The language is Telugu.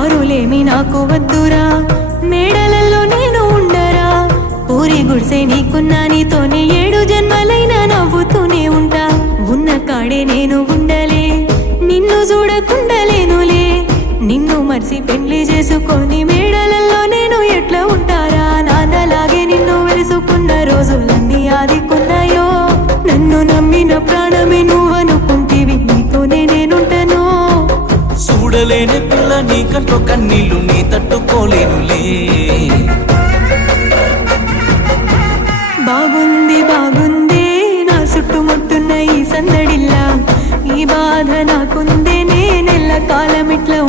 కారులేమి నాకు వద్దురా, మేడలల్లో నేను ఉండరా, ఊరి గుడిసే నీకున్నా, నీతోనే 7 జన్మలైనా నవ్వుతూనే ఉంటా. ఉన్న కాడే నేను ఉండలే, నిన్ను చూడకుండలేనులే, నిన్ను మర్చి పెళ్లి చేసుకొని మేడలల్లో నేను ఎట్లా ఉంటారా. నాన్నలాగే నిన్ను వెలుసుకున్న రోజులన్నీ ఆదికున్నాయో, నన్ను నమ్మిన ప్రాణమే నువ్వనుకుంటివి, నీతోనే నేనుంటాను. చూడలేని పిల్ల నీ కంట్లో కన్నీళ్ళు నీ తట్టుకోలేనులే. బాగుంది బాగుందే నా చుట్టుముట్టున్న ఈ సందడిల్లా, ఈ బాధ నాకుందే, నేనెల్ల కాలం ఇట్లా